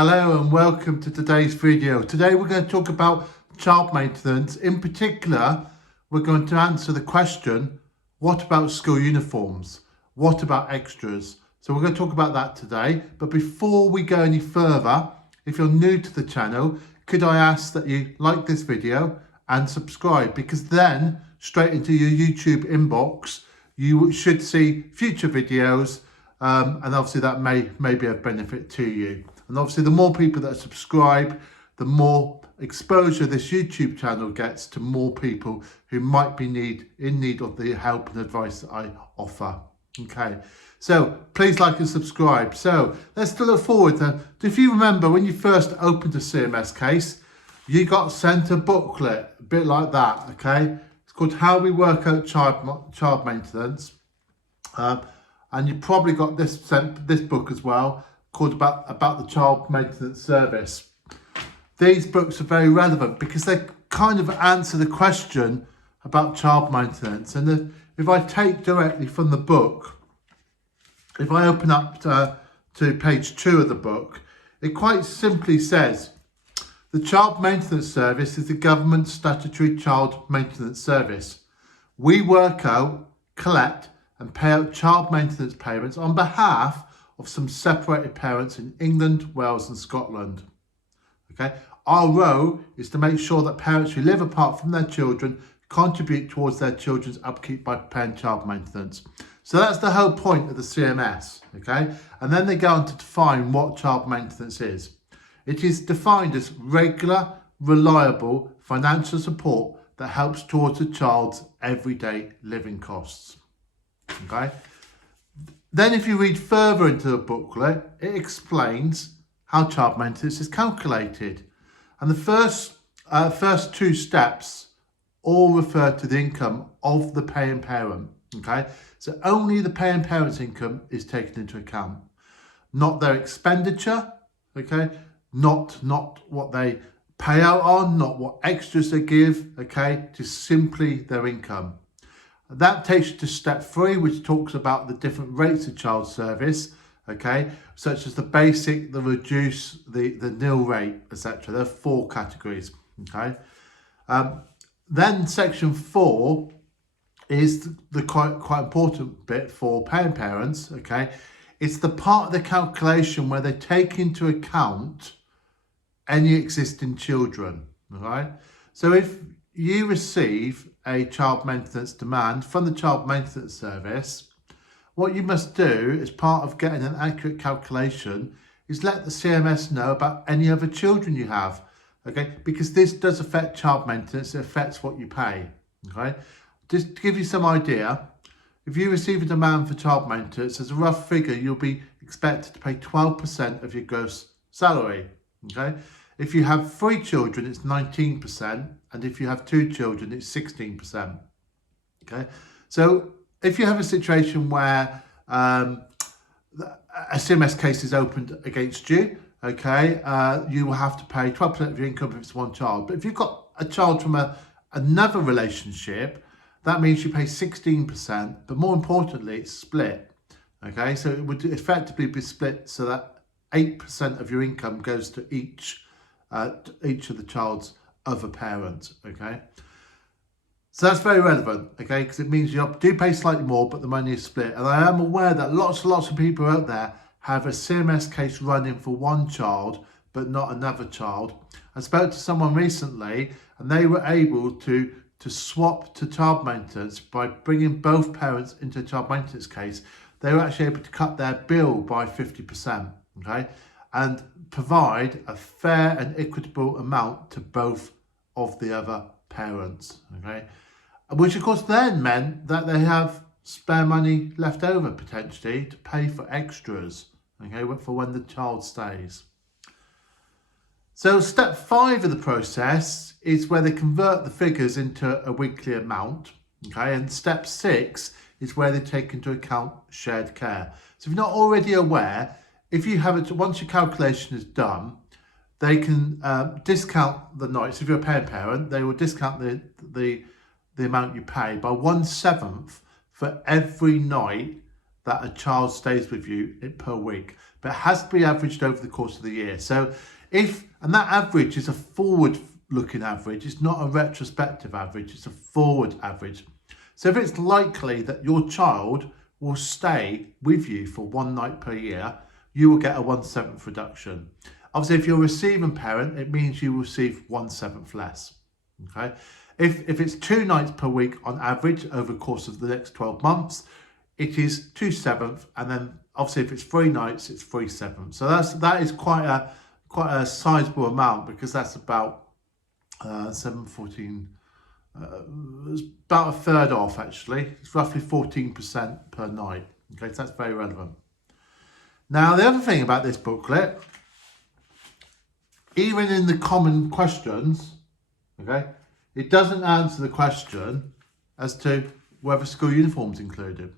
Hello and welcome to today's video. Today we're going to talk about child maintenance. In particular, we're going to answer the question, what about school uniforms? What about extras? So we're going to talk about that today. But before we go any further, if you're new to the channel, could I ask that you like this video and subscribe, because then straight into your YouTube inbox, you should see future videos, and obviously that may be of benefit to you. And obviously the more people that subscribe, the more exposure this YouTube channel gets to more people who might be in need of the help and advice that I offer. Okay, so please like and subscribe. So let's look forward to, if you remember when you first opened a CMS case, you got sent a booklet, a bit like that, okay? It's called How We Work Out Child Maintenance. And you probably got this book as well, called about the Child Maintenance Service. These books are very relevant because they kind of answer the question about child maintenance. And if I take directly from the book, if I open up to page 2 of the book, it quite simply says, the Child Maintenance Service is the government statutory child maintenance service. We work out, collect and pay out child maintenance payments on behalf of some separated parents in England, Wales and Scotland. Okay, our role is to make sure that parents who live apart from their children contribute towards their children's upkeep by paying child maintenance. So that's the whole point of the CMS, okay? And then they go on to define what child maintenance is. It is defined as regular, reliable financial support that helps towards a child's everyday living costs, okay? Then if you read further into the booklet, it explains how child maintenance is calculated. And the first two steps all refer to the income of the paying parent, okay? So only the paying parent's income is taken into account, not their expenditure, okay? Not what they pay out on, not what extras they give, okay? Just simply their income. That takes you to step 3, which talks about the different rates of child service, okay, such as the basic, the reduced, the nil rate, etc. There are 4 categories, okay. Then section 4 is the quite important bit for paying parents, okay. It's the part of the calculation where they take into account any existing children, all right. So if you receive a child maintenance demand from the Child Maintenance Service, what you must do as part of getting an accurate calculation is let the CMS know about any other children you have, okay? Because this does affect child maintenance, it affects what you pay, okay? Just to give you some idea, if you receive a demand for child maintenance, as a rough figure, you'll be expected to pay 12% of your gross salary, okay? If you have 3 children, it's 19%, and if you have 2 children, it's 16%. Okay, so if you have a situation where a CMS case is opened against you, okay, you will have to pay 12% of your income if it's 1 child. But if you've got a child from another relationship, that means you pay 16%, but more importantly, it's split. Okay, so it would effectively be split so that 8% of your income goes to each of the child's other parents, okay? So that's very relevant, okay, because it means you do pay slightly more, but the money is split. And I am aware that lots of people out there have a CMS case running for 1 child, but not another child. I spoke to someone recently, and they were able to swap to child maintenance by bringing both parents into a child maintenance case. They were actually able to cut their bill by 50%, okay? And provide a fair and equitable amount to both of the other parents, okay? Which of course then meant that they have spare money left over potentially to pay for extras, okay, for when the child stays. So step 5 of the process is where they convert the figures into a weekly amount, okay? And step 6 is where they take into account shared care. So if you're not already aware, if you have it, once your calculation is done, they can discount the nights. If you're a paying parent, they will discount the amount you pay by 1/7 for every night that a child stays with you per week. but it has to be averaged over the course of the year. So and that average is a forward-looking average. It's not a retrospective average, it's a forward average. So if it's likely that your child will stay with you for one night per year, you will get a 1/7 reduction. Obviously, if you're a receiving parent, it means you will receive 1/7 less. Okay. If it's 2 nights per week on average over the course of the next 12 months, it is 2/7, and then obviously if it's 3 nights, it's 3/7. So that is quite a sizable amount, because that's about 714. It's about a third off, actually. It's roughly 14% per night. Okay, so that's very relevant. Now, the other thing about this booklet, even in the common questions, okay, it doesn't answer the question as to whether school uniform's included.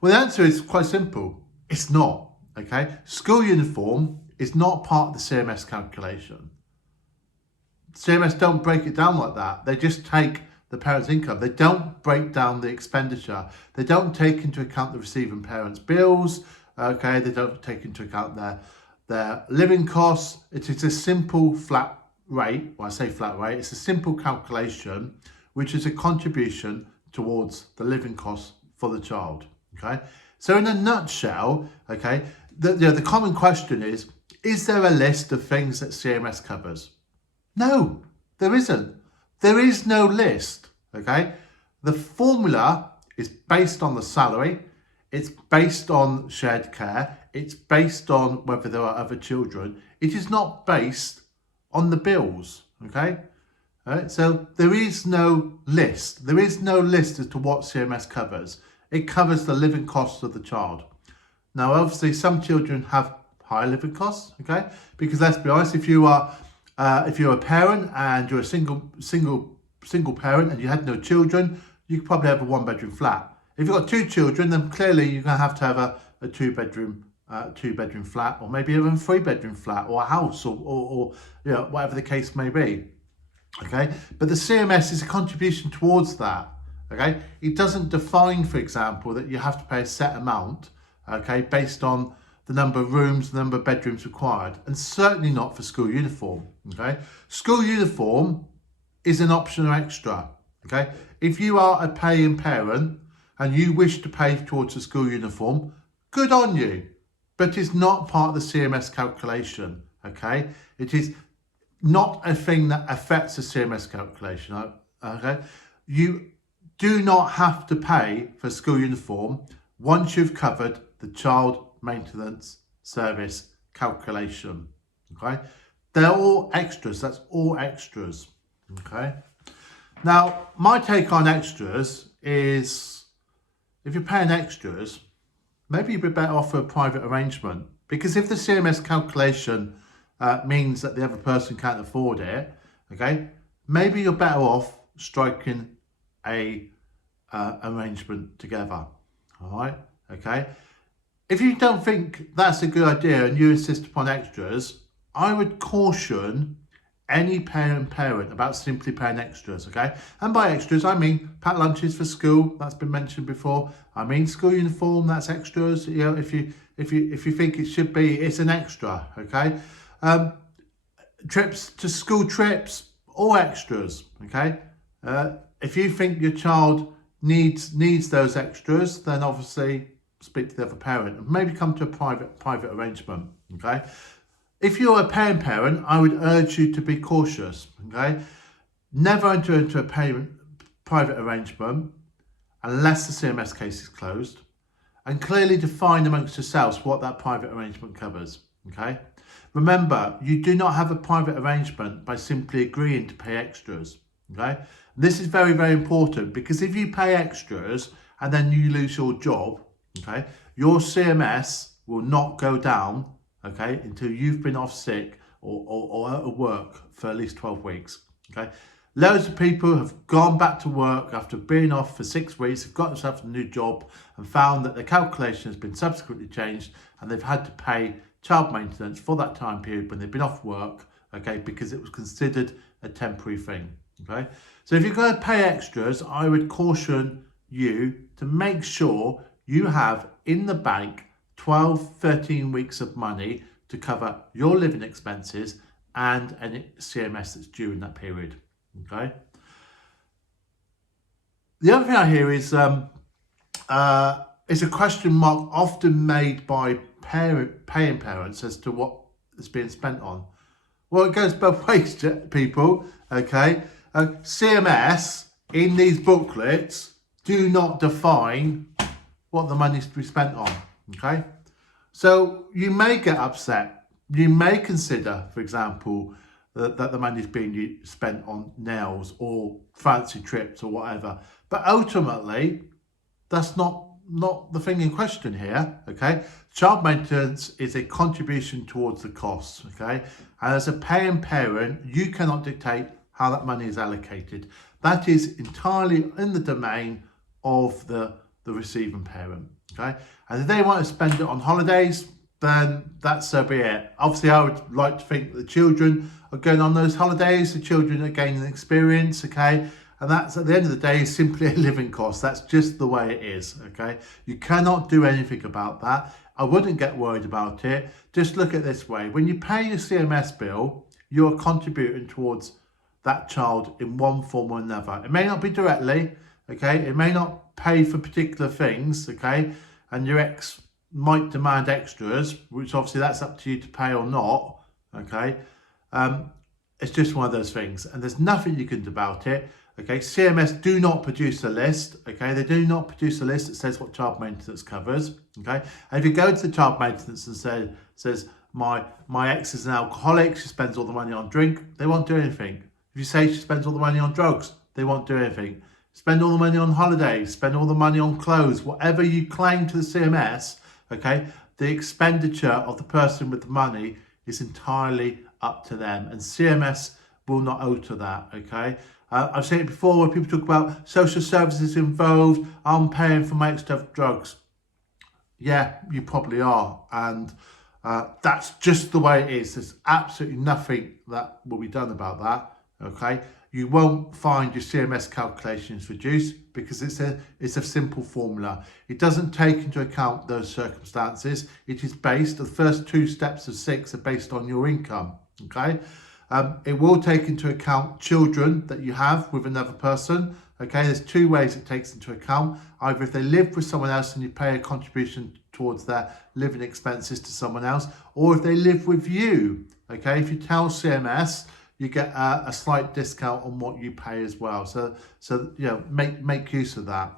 Well, the answer is quite simple. It's not, okay? School uniform is not part of the CMS calculation. CMS don't break it down like that. They just take the parent's income. They don't break down the expenditure. They don't take into account the receiving parent's bills. Okay, they don't take into account their living costs. It is a simple flat rate. Well, I say flat rate. It's a simple calculation, which is a contribution towards the living costs for the child. Okay, so in a nutshell, okay, the common question is there a list of things that CMS covers? No, there isn't. There is no list, okay? The formula is based on the salary, it's based on shared care, it's based on whether there are other children. It is not based on the bills, okay? All right, so there is no list. There is no list as to what CMS covers. It covers the living costs of the child. Now, obviously, some children have higher living costs, okay? Because let's be honest, if you're a parent and you're a single parent and you had no children, you could probably have a 1-bedroom flat. If you've got 2 children, then clearly you're going to have a 2-bedroom flat, or maybe even a 3-bedroom flat, or a house, or you know, whatever the case may be. Okay, but the CMS is a contribution towards that. Okay, it doesn't define, for example, that you have to pay a set amount. Okay, based on the number of rooms, the number of bedrooms required, and certainly not for school uniform. Okay, school uniform is an optional extra. Okay, if you are a paying parent and you wish to pay towards a school uniform, good on you, but it's not part of the CMS calculation. Okay, it is not a thing that affects the CMS calculation. Okay, you do not have to pay for school uniform once you've covered the child maintenance service calculation. Okay, they're all extras. That's all extras. Okay, now my take on extras is, if you're paying extras, maybe you'd be better off for a private arrangement, because if the CMS calculation means that the other person can't afford it, okay, maybe you're better off striking a arrangement together. All right, okay. If you don't think that's a good idea and you insist upon extras, I would caution any parent about simply paying extras, okay? And by extras, I mean packed lunches for school. That's been mentioned before. I mean school uniform. That's extras. You know, if you think it should be, it's an extra, okay? Trips to school trips, all extras, okay? If you think your child needs those extras, then obviously speak to the other parent and maybe come to a private arrangement. Okay, if you're a paying parent, I would urge you to be cautious. Okay, never enter into a private arrangement unless the CMS case is closed, and clearly define amongst yourselves what that private arrangement covers. Okay, remember, you do not have a private arrangement by simply agreeing to pay extras. Okay, this is very, very important, because if you pay extras and then you lose your job, okay, your CMS will not go down, okay, until you've been off sick or out of work for at least 12 weeks. Okay, loads of people have gone back to work after being off for 6 weeks, have got themselves a new job and found that the calculation has been subsequently changed and they've had to pay child maintenance for that time period when they've been off work, okay, because it was considered a temporary thing. Okay, so if you're going to pay extras, I would caution you to make sure you have in the bank 12, 13 weeks of money to cover your living expenses and any CMS that's due in that period. Okay. The other thing I hear is a question mark often made by paying parents as to what is being spent on. Well, it goes both ways, people. Okay. CMS in these booklets do not define what the money is to be spent on. Okay. So you may get upset. You may consider, for example, that the money is being spent on nails or fancy trips or whatever. But ultimately, that's not the thing in question here. Okay. Child maintenance is a contribution towards the costs. Okay. And as a paying parent, you cannot dictate how that money is allocated. That is entirely in the domain of the receiving parent. Okay. And if they want to spend it on holidays, then that's so be it. Obviously, I would like to think that the children are going on those holidays, the children are gaining experience, okay? And that's, at the end of the day, simply a living cost. That's just the way it is, okay? You cannot do anything about that. I wouldn't get worried about it. Just look at it this way. When you pay your CMS bill, you're contributing towards that child in one form or another. It may not be directly, okay? It may not pay for particular things, okay? And your ex might demand extras, which obviously that's up to you to pay or not, okay? It's just one of those things, and there's nothing you can do about it, okay? CMS do not produce a list, okay? They do not produce a list that says what child maintenance covers, okay? And if you go to the child maintenance and says my ex is an alcoholic, she spends all the money on drink, they won't do anything. If you say she spends all the money on drugs, they won't do anything. Spend all the money on holidays, spend all the money on clothes, whatever you claim to the CMS, okay, the expenditure of the person with the money is entirely up to them, and CMS will not alter that, okay? I've seen it before where people talk about social services involved, I'm paying for my extra drugs. Yeah, you probably are, and that's just the way it is. There's absolutely nothing that will be done about that, okay? You won't find your CMS calculations reduced because it's a simple formula. It doesn't take into account those circumstances. It is based, the first 2 steps of 6 are based on your income, okay? It will take into account children that you have with another person, okay? There's 2 ways it takes into account. Either if they live with someone else and you pay a contribution towards their living expenses to someone else, or if they live with you, okay? If you tell CMS, you get a slight discount on what you pay as well. So you know, make use of that,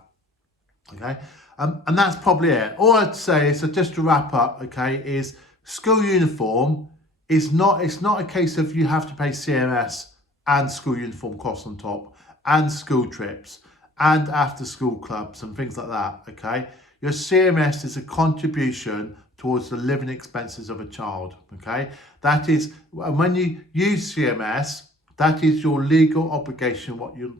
okay? And that's probably it. All I'd say is, so just to wrap up, okay, is school uniform is not, it's not a case of you have to pay CMS and school uniform costs on top, and school trips, and after school clubs and things like that, okay? Your CMS is a contribution towards the living expenses of a child, okay? That is, when you use CMS, that is your legal obligation, what you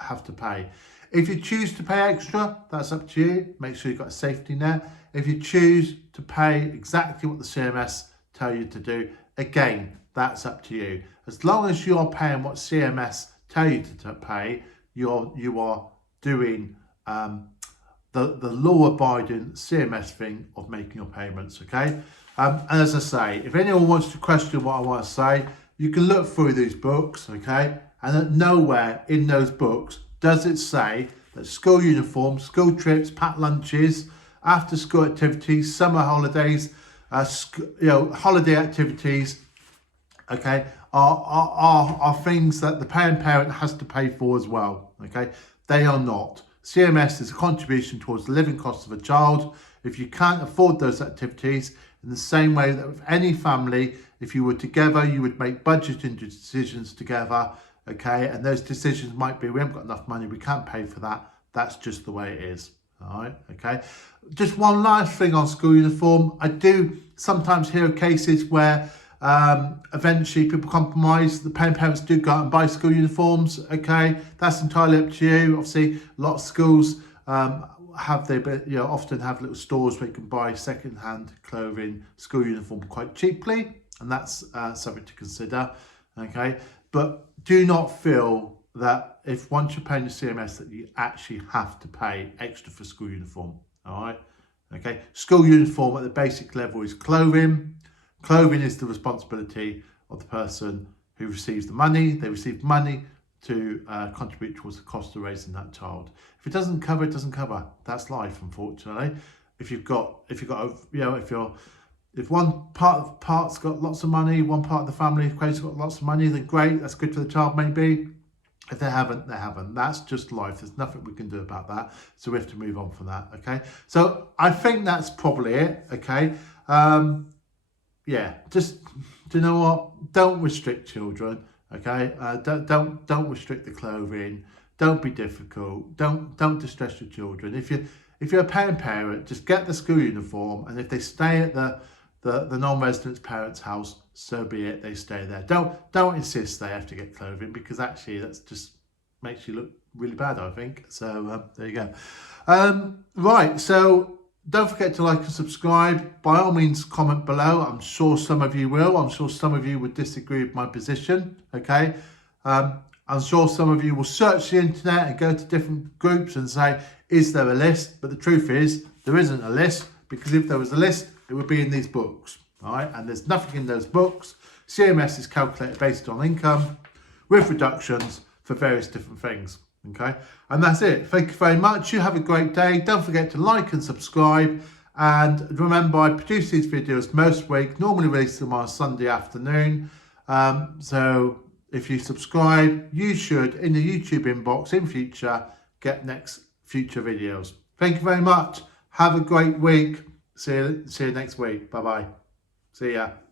have to pay. If you choose to pay extra, that's up to you. Make sure you've got a safety net. If you choose to pay exactly what the CMS tell you to do, again, that's up to you. As long as you're paying what CMS tell you to pay, you are doing the law-abiding CMS thing of making your payments, okay? And as I say, if anyone wants to question what I want to say, you can look through these books, okay? And at nowhere in those books does it say that school uniforms, school trips, packed lunches, after school activities, summer holidays, holiday activities, okay, are things that the paying parent has to pay for as well, okay? They are not. CMS is a contribution towards the living costs of a child. If you can't afford those activities, in the same way that with any family, if you were together, you would make budgeting decisions together, okay? And those decisions might be, we haven't got enough money, we can't pay for that. That's just the way it is, all right, okay? Just one last thing on school uniform. I do sometimes hear of cases where eventually people compromise, the paying parents do go out and buy school uniforms, okay? That's entirely up to you. Obviously, a lot of schools have often have little stores where you can buy second-hand clothing, school uniform quite cheaply, and that's something to consider, okay? But do not feel that if once you're paying your CMS that you actually have to pay extra for school uniform, all right? Okay, school uniform at the basic level is clothing. Clothing is the responsibility of the person who receives the money. They receive money to contribute towards the cost of raising that child. If it doesn't cover, it doesn't cover. That's life, unfortunately. If one part's got lots of money, one part of the family equation's got lots of money, then great, that's good for the child maybe. If they haven't, they haven't. That's just life. There's nothing we can do about that. So we have to move on from that, okay? So I think that's probably it, okay? Yeah, just, do you know what? Don't restrict children, okay? Don't restrict the clothing. Don't be difficult. Don't distress your children. If you're a paying parent, just get the school uniform, and if they stay at the non-resident parent's house, so be it, they stay there. Don't insist they have to get clothing, because actually that's just makes you look really bad, I think. So there you go. Right, so don't forget to like and subscribe. By all means, comment below. I'm sure some of you will. I'm sure some of you would disagree with my position, okay? I'm sure some of you will search the internet and go to different groups and say, is there a list? But the truth is, there isn't a list, because if there was a list, it would be in these books, all right? And there's nothing in those books. CMS is calculated based on income with reductions for various different things, okay? And that's it. Thank you very much. You have a great day. Don't forget to like and subscribe. And remember, I produce these videos most week, normally release them on a Sunday afternoon. So if you subscribe, you should, in the YouTube inbox in future, get future videos. Thank you very much. Have a great week. See you next week. Bye-bye. See ya.